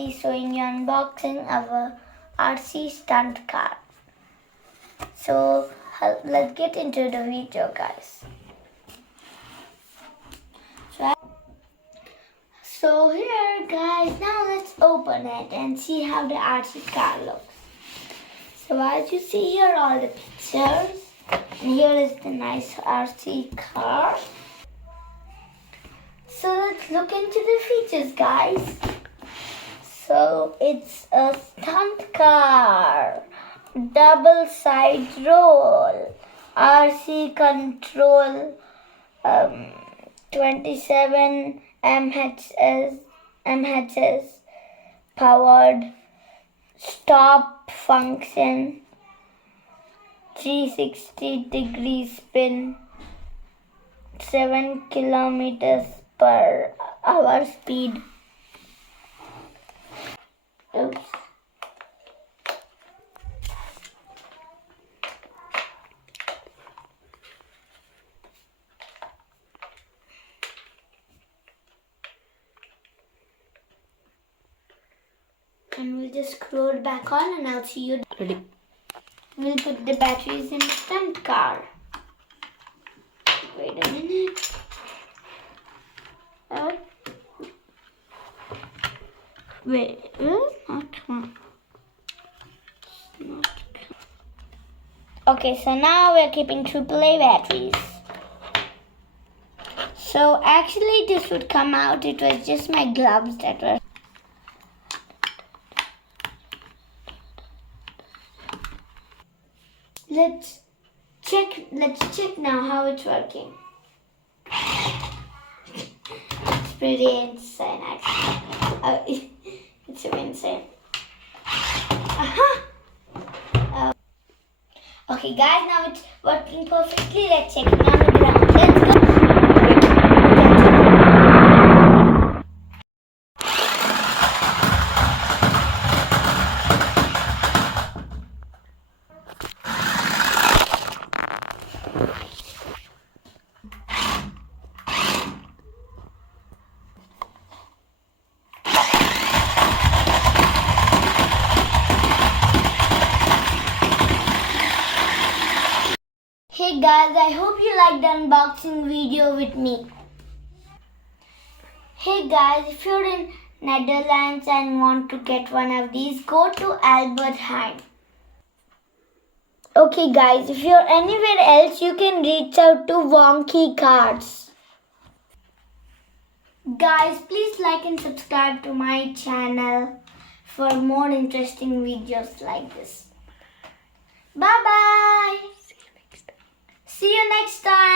be showing you unboxing our RC stunt car. So let's get into the video, guys. So here, guys, now let's open it and see how the RC car looks. So as you see here, all the pictures, and here is the nice RC car. So let's look into the features, guys. So it's a stunt car, double side roll, RC control, 27 mHz powered, stop function, 360-degree spin, 7 kilometers per hour speed. Oops. And we'll just screw it back on and I'll see you. Ready? We'll put the batteries in the stunt car. Wait a minute. Wait, not one. Okay, so now we're keeping AAA batteries. So actually this would come out. It was just my gloves that were. Let's check now how it's working. It's pretty insane, actually. It's so insane. Okay, guys, now it's working perfectly. Let's check it on the ground. Let's go. Hey guys, I hope you liked the unboxing video with me. Hey guys, if you're in Netherlands and want to get one of these, go to Albert Heijn. Okay guys, if you're anywhere else, you can reach out to Wonkey Cars. Guys, please like and subscribe to my channel for more interesting videos like this. Bye bye. See you next time.